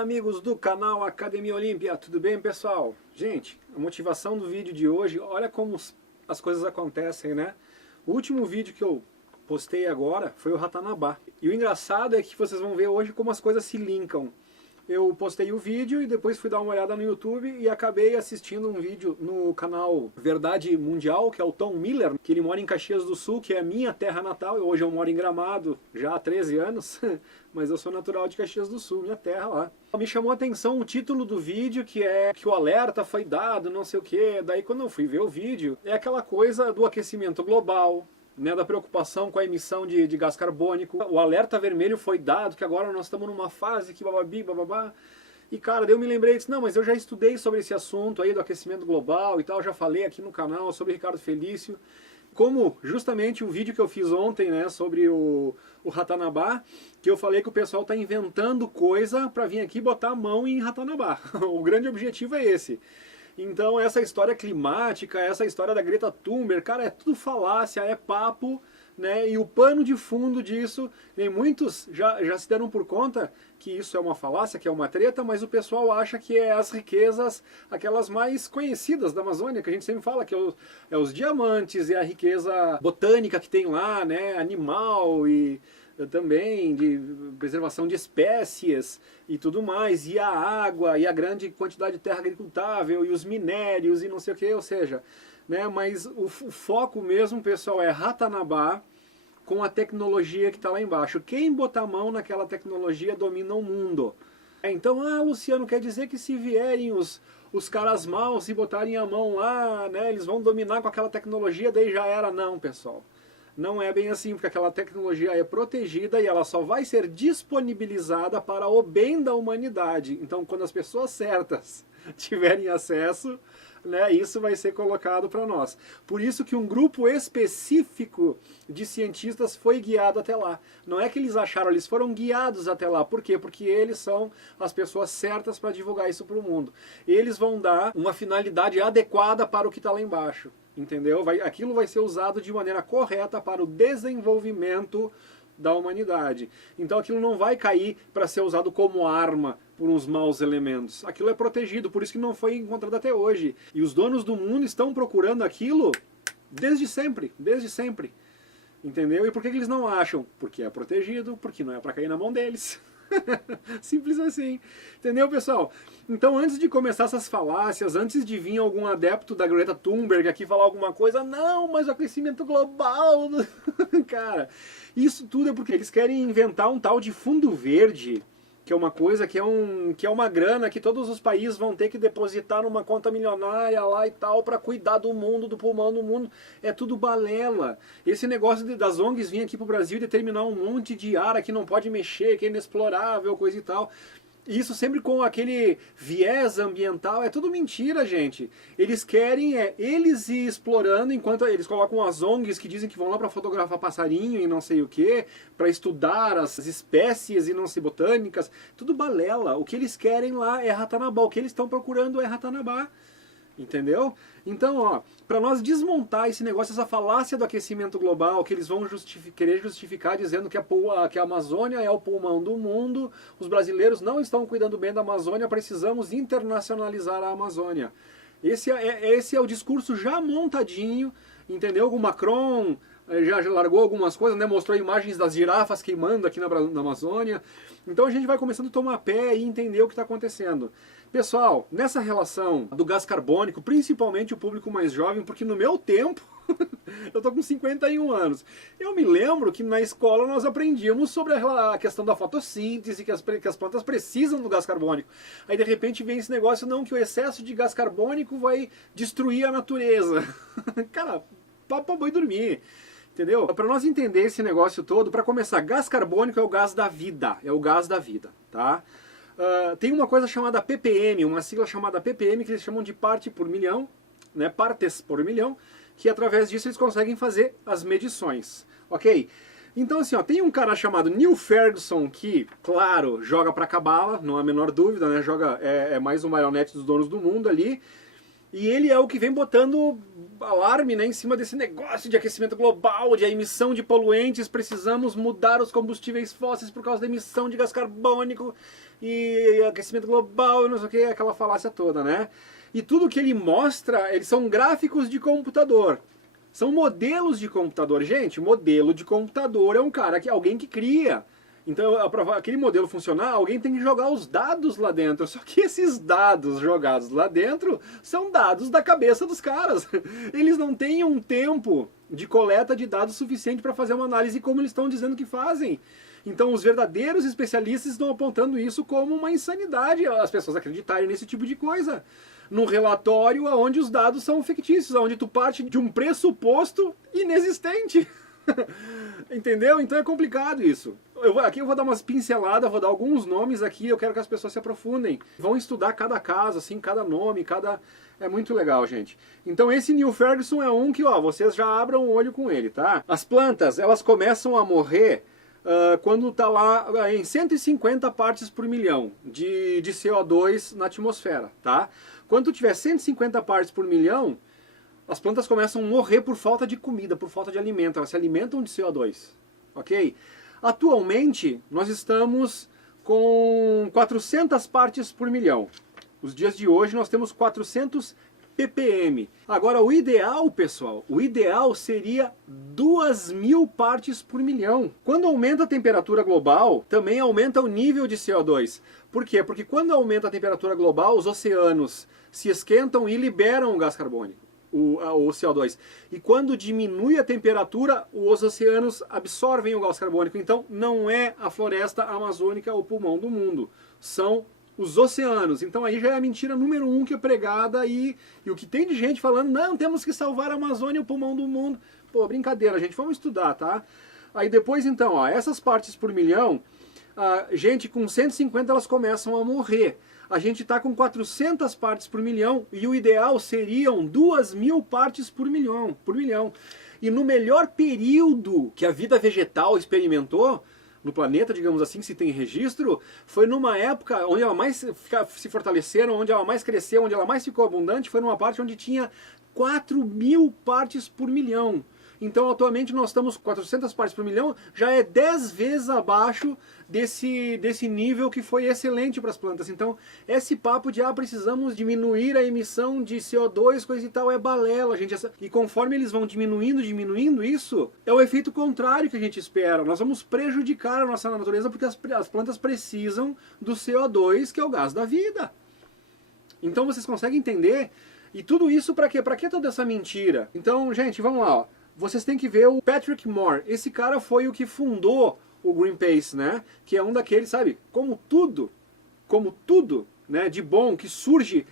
Olá amigos do canal Academia Olímpia, tudo bem pessoal? Gente, a motivação do vídeo de hoje, olha como as coisas acontecem, né? O último vídeo que eu postei agora foi o Ratanabá. E o engraçado é que vocês vão ver hoje como as coisas se linkam. Eu postei o vídeo e depois fui dar uma olhada no YouTube e acabei assistindo um vídeo no canal Verdade Mundial, que é o Tom Miller, que ele mora em Caxias do Sul, que é a minha terra natal. Hoje eu moro em Gramado, já há 13 anos, mas eu sou natural de Caxias do Sul, minha terra lá. Me chamou a atenção o título do vídeo, que é que o alerta foi dado, não sei o que. Daí quando eu fui ver o vídeo, é aquela coisa do aquecimento global, né, da preocupação com a emissão de gás carbônico. O alerta vermelho foi dado, que agora nós estamos numa fase que bababi, bababá. E cara, daí eu me lembrei, disse, não, mas eu já estudei sobre esse assunto aí do aquecimento global e tal, já falei aqui no canal sobre Ricardo Felício. Como justamente o vídeo que eu fiz ontem, né, sobre o Ratanabá, que eu falei que o pessoal está inventando coisa para vir aqui botar a mão em Ratanabá. O grande objetivo é esse. Então essa história climática, essa história da Greta Thunberg, cara, é tudo falácia, é papo, né? E o pano de fundo disso, e muitos já se deram por conta que isso é uma falácia, que é uma treta, mas o pessoal acha que é as riquezas, aquelas mais conhecidas da Amazônia, que a gente sempre fala, que é os diamantes, e a riqueza botânica que tem lá, né? Animal e também de preservação de espécies e tudo mais, e a água, e a grande quantidade de terra agricultável, e os minérios, e não sei o que, ou seja, né, mas o foco mesmo, pessoal, é Ratanabá com a tecnologia que está lá embaixo. Quem botar a mão naquela tecnologia domina o mundo. Então, Luciano, quer dizer que se vierem os caras maus e botarem a mão lá, né, eles vão dominar com aquela tecnologia, daí já era? Não, pessoal. Não é bem assim, porque aquela tecnologia é protegida e ela só vai ser disponibilizada para o bem da humanidade. Então, quando as pessoas certas tiverem acesso, né, isso vai ser colocado para nós. Por isso que um grupo específico de cientistas foi guiado até lá. Não é que eles acharam, eles foram guiados até lá. Por quê? Porque eles são as pessoas certas para divulgar isso para o mundo. Eles vão dar uma finalidade adequada para o que está lá embaixo. Entendeu? Aquilo vai ser usado de maneira correta para o desenvolvimento da humanidade. Então aquilo não vai cair para ser usado como arma por uns maus elementos. Aquilo é protegido, por isso que não foi encontrado até hoje. E os donos do mundo estão procurando aquilo desde sempre, desde sempre. Entendeu? E por que eles não acham? Porque é protegido, porque não é para cair na mão deles. Simples assim. Entendeu, pessoal? Então, antes de começar essas falácias, antes de vir algum adepto da Greta Thunberg aqui falar alguma coisa, não, mas o aquecimento global... Cara, isso tudo é porque eles querem inventar um tal de fundo verde, que é uma coisa que é uma grana que todos os países vão ter que depositar numa conta milionária lá e tal para cuidar do mundo, do pulmão do mundo. É tudo balela. Esse negócio das ONGs vir aqui pro Brasil e determinar um monte de área que não pode mexer, que é inexplorável, coisa e tal. Isso sempre com aquele viés ambiental, é tudo mentira, gente. Eles querem eles ir explorando, enquanto eles colocam as ONGs que dizem que vão lá para fotografar passarinho e não sei o que, para estudar as espécies e não sei botânicas, tudo balela. O que eles querem lá é Ratanabá, o que eles estão procurando é Ratanabá. Entendeu? Então, ó, para nós desmontar esse negócio, essa falácia do aquecimento global, que eles vão querer justificar dizendo que a Amazônia é o pulmão do mundo, os brasileiros não estão cuidando bem da Amazônia, precisamos internacionalizar a Amazônia. Esse é o discurso já montadinho, entendeu? O Macron já largou algumas coisas, né? Mostrou imagens das girafas queimando aqui na Amazônia. Então a gente vai começando a tomar pé e entender o que está acontecendo. Pessoal, nessa relação do gás carbônico, principalmente o público mais jovem, porque no meu tempo, eu tô com 51 anos, eu me lembro que na escola nós aprendíamos sobre a questão da fotossíntese, que as plantas precisam do gás carbônico. Aí de repente vem esse negócio, não, que o excesso de gás carbônico vai destruir a natureza. Cara, papo pra boi dormir. Entendeu? Para nós entender esse negócio todo, para começar, gás carbônico é o gás da vida, tá? Tem uma coisa chamada ppm, uma sigla chamada ppm, que eles chamam de parte por milhão, né, partes por milhão, que através disso eles conseguem fazer as medições, ok? Então assim, ó, tem um cara chamado Neil Ferguson que, claro, joga pra cabala, não há a menor dúvida, né, é mais um marionete dos donos do mundo ali, E ele é o que vem botando alarme, né, em cima desse negócio de aquecimento global, de emissão de poluentes, precisamos mudar os combustíveis fósseis por causa da emissão de gás carbônico e aquecimento global e não sei o que, aquela falácia toda, né? E tudo que ele mostra, eles são gráficos de computador. São modelos de computador. Gente, modelo de computador é um cara, alguém que cria. Então, para aquele modelo funcionar, alguém tem que jogar os dados lá dentro. Só que esses dados jogados lá dentro são dados da cabeça dos caras. Eles não têm um tempo de coleta de dados suficiente para fazer uma análise como eles estão dizendo que fazem. Então, os verdadeiros especialistas estão apontando isso como uma insanidade, as pessoas acreditarem nesse tipo de coisa. Num relatório onde os dados são fictícios, onde tu parte de um pressuposto inexistente. Entendeu? Então é complicado isso. Aqui eu vou dar umas pinceladas, vou dar alguns nomes aqui, eu quero que as pessoas se aprofundem. Vão estudar cada caso, assim, cada nome, cada... É muito legal, gente. Então esse Neil Ferguson é um que, ó, vocês já abram o olho com ele, tá? As plantas, elas começam a morrer quando tá lá em 150 partes por milhão de CO2 na atmosfera, tá? Quando tiver 150 partes por milhão, as plantas começam a morrer por falta de comida, por falta de alimento. Elas se alimentam de CO2, ok? Atualmente, nós estamos com 400 partes por milhão. Os dias de hoje nós temos 400 ppm. Agora, o ideal, pessoal, o ideal seria 2.000 partes por milhão. Quando aumenta a temperatura global, também aumenta o nível de CO2. Por quê? Porque quando aumenta a temperatura global, os oceanos se esquentam e liberam o gás carbônico. O CO2. E quando diminui a temperatura, os oceanos absorvem o gás carbônico. Então, não é a floresta amazônica o pulmão do mundo. São os oceanos. Então, aí já é a mentira número 1 que é pregada. E o que tem de gente falando, não, temos que salvar a Amazônia, o pulmão do mundo. Pô, brincadeira, gente. Vamos estudar, tá? Aí depois, então, ó, essas partes por milhão, gente com 150 elas começam a morrer. A gente está com 400 partes por milhão e o ideal seriam 2.000 partes por milhão. E no melhor período que a vida vegetal experimentou no planeta, digamos assim, se tem registro, foi numa época onde ela mais se fortaleceram, onde ela mais cresceu, onde ela mais ficou abundante, foi numa parte onde tinha 4.000 partes por milhão. Então, atualmente, nós estamos com 400 partes por milhão, já é 10 vezes abaixo desse nível que foi excelente para as plantas. Então, esse papo de, precisamos diminuir a emissão de CO2, coisa e tal, é balela, gente. E conforme eles vão diminuindo isso, é o efeito contrário que a gente espera. Nós vamos prejudicar a nossa natureza porque as plantas precisam do CO2, que é o gás da vida. Então, vocês conseguem entender? E tudo isso para quê? Para que toda essa mentira? Então, gente, vamos lá, ó. Vocês têm que ver o Patrick Moore. Esse cara foi o que fundou o Greenpeace, né? Que é um daqueles, sabe? Como tudo, né? De bom que surge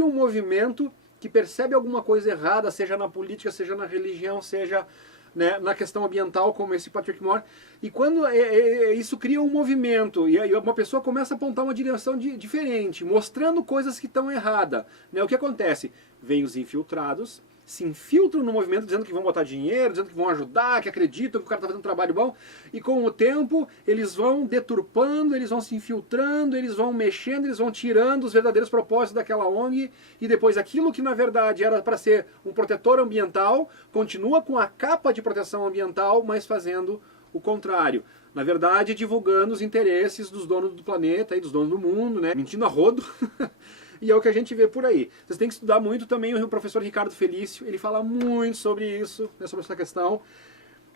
um movimento que percebe alguma coisa errada, seja na política, seja na religião, seja, né, na questão ambiental, como esse Patrick Moore. E quando isso cria um movimento e aí uma pessoa começa a apontar uma direção diferente, mostrando coisas que estão erradas, né? O que acontece? Vem os infiltrados, se infiltram no movimento dizendo que vão botar dinheiro, dizendo que vão ajudar, que acreditam que o cara está fazendo um trabalho bom, e com o tempo eles vão deturpando, eles vão se infiltrando, eles vão mexendo, eles vão tirando os verdadeiros propósitos daquela ONG, e depois aquilo que na verdade era para ser um protetor ambiental, continua com a capa de proteção ambiental, mas fazendo o contrário. Na verdade, divulgando os interesses dos donos do planeta e dos donos do mundo, né? Mentindo a rodo. E é o que a gente vê por aí. Vocês têm que estudar muito também o professor Ricardo Felício, ele fala muito sobre isso, né, sobre essa questão.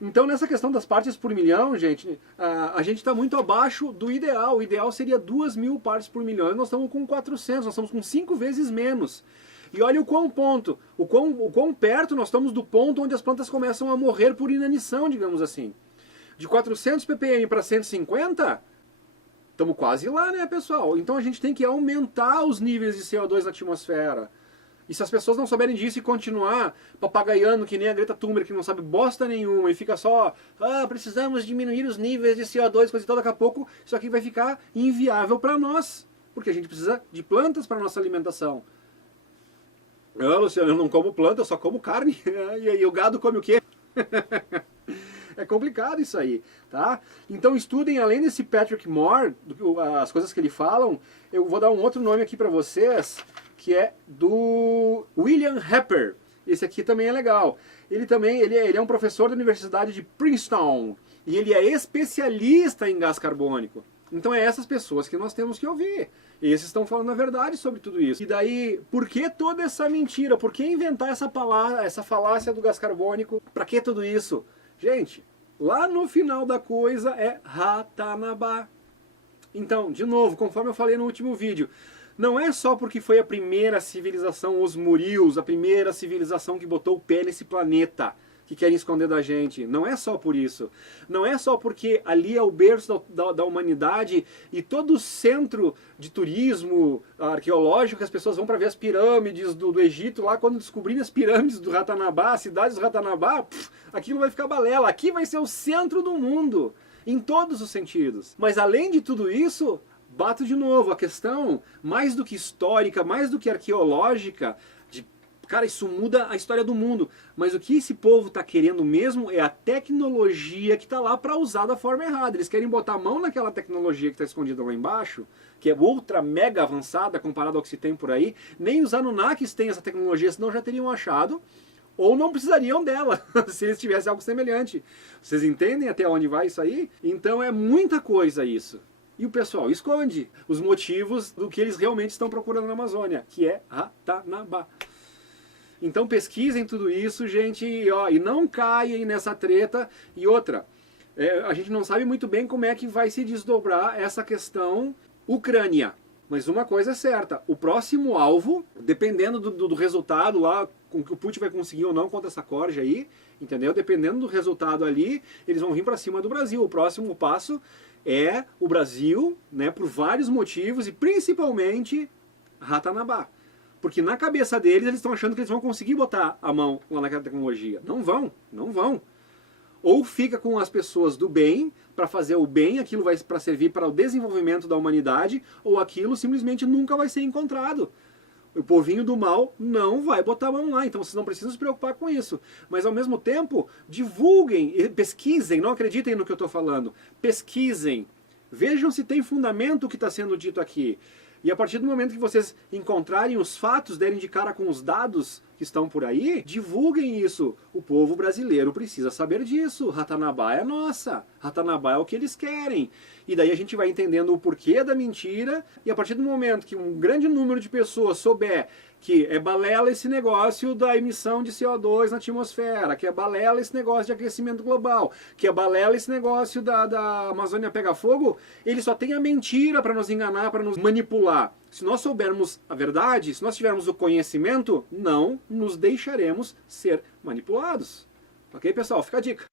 Então, nessa questão das partes por milhão, gente, a gente está muito abaixo do ideal. O ideal seria 2.000 partes por milhão. E nós estamos com 400, nós estamos com 5 vezes menos. E olha o quão perto nós estamos do ponto onde as plantas começam a morrer por inanição, digamos assim. De 400 ppm para 150... estamos quase lá, né, pessoal? Então a gente tem que aumentar os níveis de CO2 na atmosfera. E se as pessoas não souberem disso e continuar papagaiando que nem a Greta Thunberg, que não sabe bosta nenhuma, e fica só, precisamos diminuir os níveis de CO2, coisa e tal, daqui a pouco isso aqui vai ficar inviável para nós. Porque a gente precisa de plantas para nossa alimentação. Luciano, eu não como planta, eu só como carne. E aí o gado come o quê? É complicado isso aí, tá? Então estudem, além desse Patrick Moore, as coisas que ele falam, eu vou dar um outro nome aqui para vocês, que é do William Hepper. Esse aqui também é legal. Ele é um professor da Universidade de Princeton. E ele é especialista em gás carbônico. Então é essas pessoas que nós temos que ouvir. Esses estão falando a verdade sobre tudo isso. E daí, por que toda essa mentira? Por que inventar essa palavra, essa falácia do gás carbônico? Para que tudo isso? Gente, lá no final da coisa é Ratanabá. Então, de novo, conforme eu falei no último vídeo, não é só porque foi a primeira civilização, os Murios, a primeira civilização que botou o pé nesse planeta, que querem esconder da gente. Não é só por isso. Não é só porque ali é o berço da humanidade e todo o centro de turismo arqueológico que as pessoas vão para ver as pirâmides do Egito, lá quando descobrirem as pirâmides do Ratanabá, as cidades do Ratanabá, aquilo vai ficar balela. Aqui vai ser o centro do mundo, em todos os sentidos. Mas além de tudo isso, bato de novo, a questão, mais do que histórica, mais do que arqueológica, cara, isso muda a história do mundo. Mas o que esse povo está querendo mesmo é a tecnologia que está lá para usar da forma errada. Eles querem botar a mão naquela tecnologia que está escondida lá embaixo, que é ultra mega avançada comparado ao que se tem por aí. Nem os Anunnakis têm essa tecnologia, senão já teriam achado, ou não precisariam dela, se eles tivessem algo semelhante. Vocês entendem até onde vai isso aí? Então é muita coisa isso. E o pessoal esconde os motivos do que eles realmente estão procurando na Amazônia, que é Ratanabá. Então pesquisem tudo isso, gente, e não caem nessa treta. E outra, a gente não sabe muito bem como é que vai se desdobrar essa questão Ucrânia. Mas uma coisa é certa, o próximo alvo, dependendo do resultado lá, com que o Putin vai conseguir ou não contra essa corja aí, entendeu? Dependendo do resultado ali, eles vão vir para cima do Brasil. O próximo passo é o Brasil, né, por vários motivos, e principalmente Ratanabá. Porque na cabeça deles, eles estão achando que eles vão conseguir botar a mão lá naquela tecnologia. Não vão, não vão. Ou fica com as pessoas do bem, para fazer o bem, aquilo vai para servir para o desenvolvimento da humanidade, ou aquilo simplesmente nunca vai ser encontrado. O povinho do mal não vai botar a mão lá, então vocês não precisam se preocupar com isso. Mas ao mesmo tempo, divulguem, pesquisem, não acreditem no que eu estou falando. Pesquisem, vejam se tem fundamento o que está sendo dito aqui. E a partir do momento que vocês encontrarem os fatos, derem de cara com os dados que estão por aí, divulguem isso. O povo brasileiro precisa saber disso. Ratanabá é nossa. Ratanabá é o que eles querem. E daí a gente vai entendendo o porquê da mentira. E a partir do momento que um grande número de pessoas souber que é balela esse negócio da emissão de CO2 na atmosfera, que é balela esse negócio de aquecimento global, que é balela esse negócio da Amazônia pegar fogo, ele só tem a mentira para nos enganar, para nos manipular. Se nós soubermos a verdade, se nós tivermos o conhecimento, não nos deixaremos ser manipulados. Ok, pessoal? Fica a dica.